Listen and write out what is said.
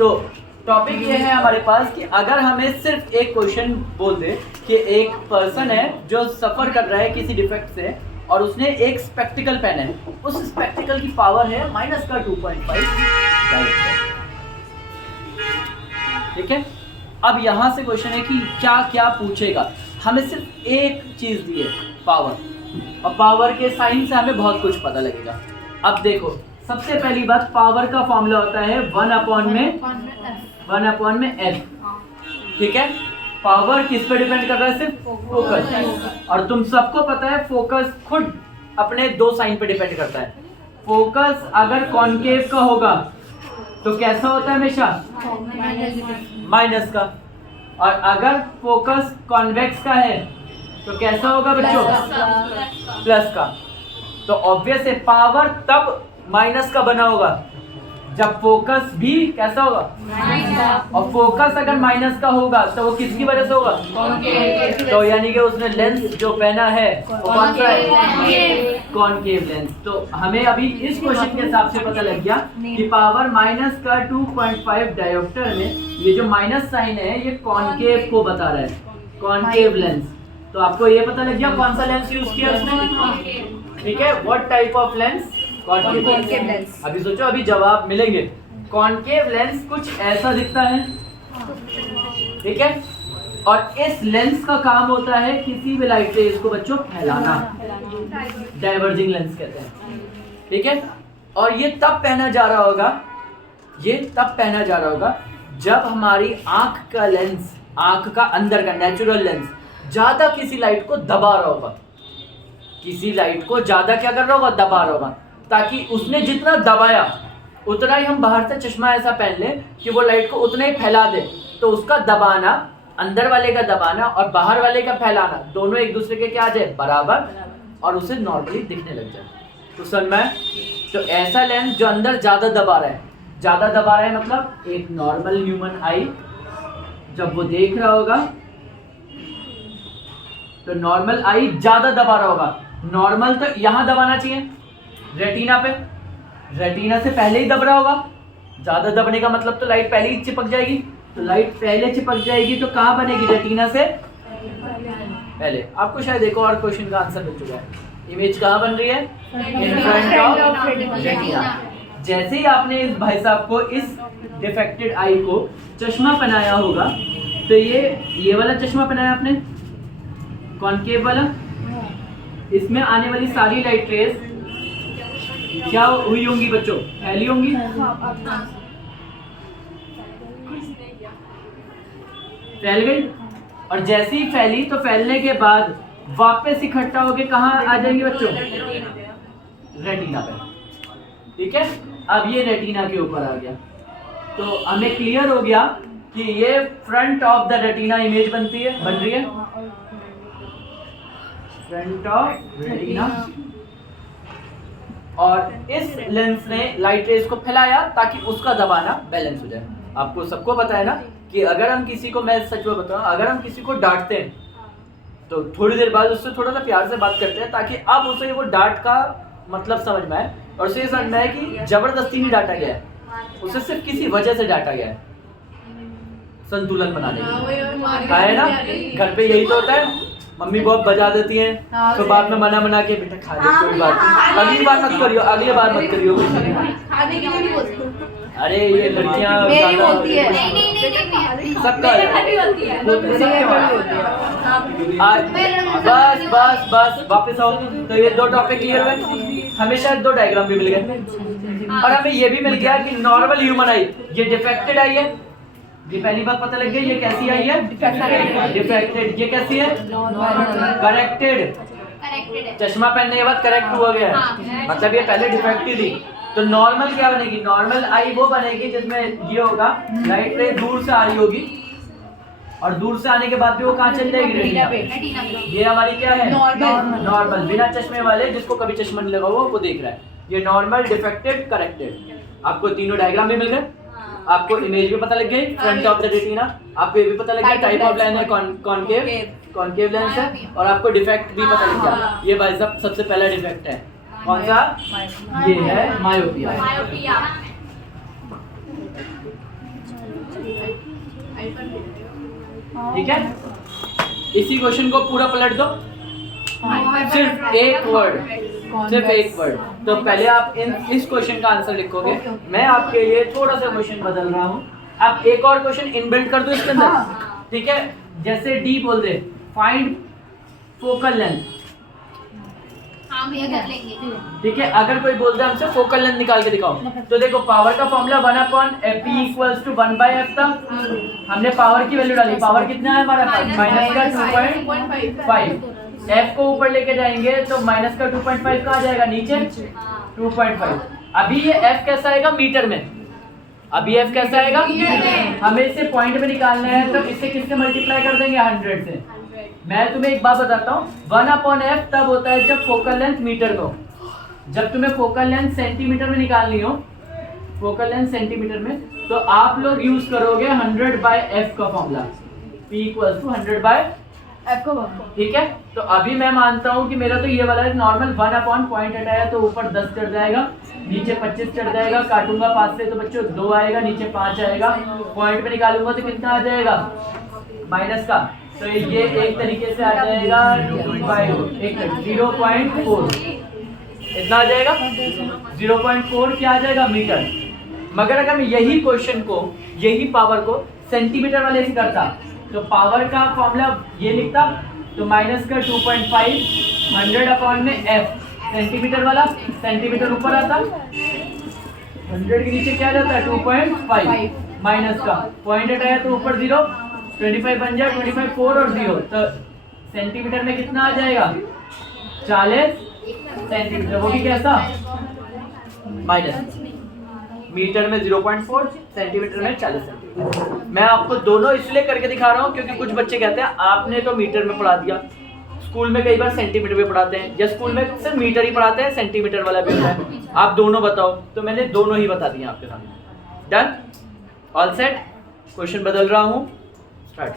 तो टॉपिक ये है हमारे पास कि अगर हमें सिर्फ एक क्वेश्चन बोल दे कि एक पर्सन है जो सफ़र कर रहा है किसी डिफेक्ट से और उसने एक स्पेक्टिकल पहना है, उस स्पेक्टिकल की पावर है -2.5 डायोप्टर। ठीक है, अब यहाँ से क्वेश्चन है कि क्या क्या पूछेगा। हमें सिर्फ एक चीज़ दी है, पावर, और पावर के साइन से हमें बहुत कुछ पता लगेगा। अब देखो, सबसे पहली बात, पावर का फॉर्मूला होता है 1/f। ठीक है, पावर किस पे डिपेंड कर रहा है? सिर्फ फोकस। और तुम सबको पता है फोकस खुद अपने दो साइन पे डिपेंड करता है। फोकस अगर कॉनकेव का होगा तो कैसा होता है? हमेशा माइनस का। और अगर फोकस कॉन्वेक्स का है तो कैसा होगा बच्चों? प्लस का। तो ऑब्वियस है पावर तब माइनस का बना होगा जब फोकस भी कैसा होगा? और फोकस अगर माइनस का होगा तो वो किसकी वजह से होगा? तो यानी कि उसने लेंस जो पहना है वो कौन सा है? Concave lens. तो हमें अभी इस क्वेश्चन के हिसाब से पता लग गया कि पावर -2.5 डायोप्टर में ये जो माइनस साइन है ये कॉनकेव को बता रहा है, कॉनकेव लेंस। तो आपको ये पता लग गया कौन सा लेंस यूज किया उसने। ठीक है, what type of lens? Concave lens. अभी सोचो, अभी जवाब मिलेंगे। कॉनकेव लेंस कुछ ऐसा दिखता है, ठीक है, और इस लेंस का काम होता है किसी भी लाइट रेज को बच्चों फैलाना, डाइवर्जिंग लेंस कहते हैं। ठीक है, और ये तब पहना जा रहा होगा, जब हमारी आंख का लेंस, आंख का अंदर का नेचुरल लेंस ज्यादा किसी लाइट को दबा रहा होगा, किसी लाइट को ज्यादा क्या कर रहा होगा? दबा रहा होगा, ताकि उसने जितना दबाया उतना ही हम बाहर से चश्मा ऐसा पहन लें कि वो लाइट को उतना ही फैला दे। तो उसका दबाना, अंदर वाले का दबाना और बाहर वाले का फैलाना, दोनों एक दूसरे के क्या आ जाए? बराबर, और उसे नॉर्मली दिखने लग जाए। तो समझ में? तो ऐसा लेंस जो अंदर ज्यादा दबा रहा है मतलब एक नॉर्मल ह्यूमन आई जब वो देख रहा होगा तो नॉर्मल आई ज्यादा दबा रहा होगा। नॉर्मल तो यहाँ दबाना चाहिए रेटिना पे, रेटिना से पहले ही दब रहा होगा। ज्यादा दबने का मतलब तो लाइट पहले ही चिपक जाएगी, तो लाइट पहले चिपक जाएगी तो कहाँ बनेगी? रेटिना से पहले। आपको शायद एक और क्वेश्चन का आंसर मिल चुका है। इमेज कहाँ बन रही है? In front of retina. जैसे ही आपने इस भाई साहब को, इस डिफेक्टेड आई को चश्मा पहनाया होगा, तो ये वाला चश्मा पहनाया आपने, कॉनकेव वाला, इसमें आने वाली सारी लाइट रेज क्या हुई होंगी बच्चों? फैली होंगी। फैल गई, और जैसे ही फैली तो फैलने के बाद वापस इकट्ठा होके कहाँ आ जाएंगे बच्चों? रेटिना पे। ठीक है, अब ये रेटिना के ऊपर आ गया, तो हमें क्लियर हो गया कि ये front of the retina image बन रही है, फ्रंट ऑफ रेटिना। और इस लेंस ने लाइट रेज को फैलाया ताकि उसका दबाना बैलेंस हो जाए। आपको सबको पता है ना कि अगर हम किसी को, मैं सच में बताऊं, अगर हम किसी को डांटते हैं तो थोड़ी देर बाद उससे थोड़ा सा प्यार से बात करते हैं ताकि अब उसे वो डांट का मतलब समझ में आए, और उसे समझ में आए कि जबरदस्ती नहीं डांटा गया है, उसे सिर्फ किसी वजह से डांटा गया है, संतुलन बनाने के लिए। है ना, घर पे यही तो होता है, मम्मी बहुत बजा देती हैं तो बाद में मना के बेटा खा ले, कोई बात नहीं, अगली बार मत करियो, अगली बार मत करियो। अरे ये लड़कियां बोलती है, सबका बस वापस आओ। तो ये दो टॉपिक क्लियर हुए, हमें शायद दो डायग्राम भी मिल गए, और हमें ये भी मिल गया कि नॉर्मल ह्यूमन आई ये डिफेक्टेड आई है। ये पहली बात पता लग गई, ये कैसी आई है? डिफेक्टेड। ये कैसी है? करेक्टेड। चश्मा पहनने के बाद करेक्ट हुआ गया है, मतलब ये पहले डिफेक्टेड थी। तो नॉर्मल क्या बनेगी? नॉर्मल आई वो बनेगी जिसमें ये होगा, लाइट रे दूर से आ रही होगी, और दूर से आने के बाद भी वो कहाँ चल जाएगी? रेटिना पे। ये हमारी क्या है? नॉर्मल, बिना चश्मे वाले, जिसको कभी चश्मा नहीं लगा हुआ वो देख रहा है। ये नॉर्मल, डिफेक्टेड, करेक्टेड। आपको तीनों डायग्राम भी मिल गए, आपको इमेज भी पता लग गई, फ्रंट ऑफ द रेटिना, आपको ये भी पता लग गया टाइप ऑफ लेंस है कॉनकेव लेंस है, और आपको डिफेक्ट भी पता लग गया। ये भाई साहब सबसे पहला डिफेक्ट है, कौन सा? ये है मायोपिया। ठीक है, इसी क्वेश्चन को पूरा पलट दो, सिर्फ एक वर्ड। तो पहले आप इस क्वेश्चन का आंसर लिखोगे, मैं आपके लिए थोड़ा सा क्वेश्चन बदल रहा हूँ। अब एक और क्वेश्चन इनबिल्ट कर दो इसके अंदर, ठीक है। जैसे डी बोल दे, फाइंड फोकल लेंथ, हम ये कर लेंगे। ठीक है। अगर कोई बोलता है हमसे फोकल लेंथ निकाल के दिखाओ, तो देखो पावर का फॉर्मूला 1/P = 1/f था। हमने पावर की वैल्यू डाली, पावर कितना है हमारा पास, माइनस का 2.5। f को ऊपर लेके जाएंगे तो माइनस का 2.5 कहाँ जाएगा, नीचे 2.5। अभी ये f कैसा आएगा मीटर में, अभी f कैसा आएगा, हमें इसे पॉइंट में निकालना है, तो इसे किससे मल्टीप्लाई कर देंगे, 100 से। मैं तुम्हें एक बात बताता हूँ, 1/f तब होता है जब फोकल लेंथ मीटर को, जब तुम्हें फोकल लेंथ सेंटीमीटर में निकालनी हो, फोकल लेंथ सेंटीमीटर में, तो आप लोग यूज करोगे 100/f का फॉर्मूला, P = 100/f का, ठीक है। तो अभी मैं मानता हूँ कि मेरा तो ये वाला नॉर्मल 1/, पॉइंट हटाया तो ऊपर 10 चढ़ जाएगा, नीचे 25 चढ़ जाएगा, काटूंगा 5 से तो बच्चों 2 आएगा, नीचे 5 आएगा, पॉइंट में निकालूंगा तो कितना आ जाएगा, माइनस का, तो ये एक तरीके से आ जाएगा 0.4, इतना आ जाएगा 0.4 क्या आ जाएगा, मीटर। मगर अगर मैं यही क्वेश्चन को, यही पावर को सेंटीमीटर वाले से करता, तो पावर का फॉर्मूला ये लिखता, तो माइनस का 2.5 100/f, सेंटीमीटर वाला, सेंटीमीटर ऊपर आता, 100 के नीचे क्या जाता है 2.5, माइनस का पॉइंट हटाया तो ऊपर 0, 25 बन जाए, 25 4 और 0, तो सेंटीमीटर में कितना आ जाएगा, 40 सेंटीमीटर, वो भी कैसा, माइनस, मीटर में 0.4, सेंटीमीटर में 40 सेंटीमीटर। मैं आपको दोनों इसलिए करके दिखा रहा हूँ क्योंकि कुछ बच्चे कहते हैं आपने तो मीटर में पढ़ा दिया, स्कूल में कई बार सेंटीमीटर में पढ़ाते हैं, या स्कूल में सिर्फ मीटर ही पढ़ाते हैं, सेंटीमीटर वाला भी होता है, आप दोनों बताओ, तो मैंने दोनों ही बता दिए आपके सामने। डन, ऑल सेट, क्वेश्चन बदल रहा हूँ, स्टार्ट।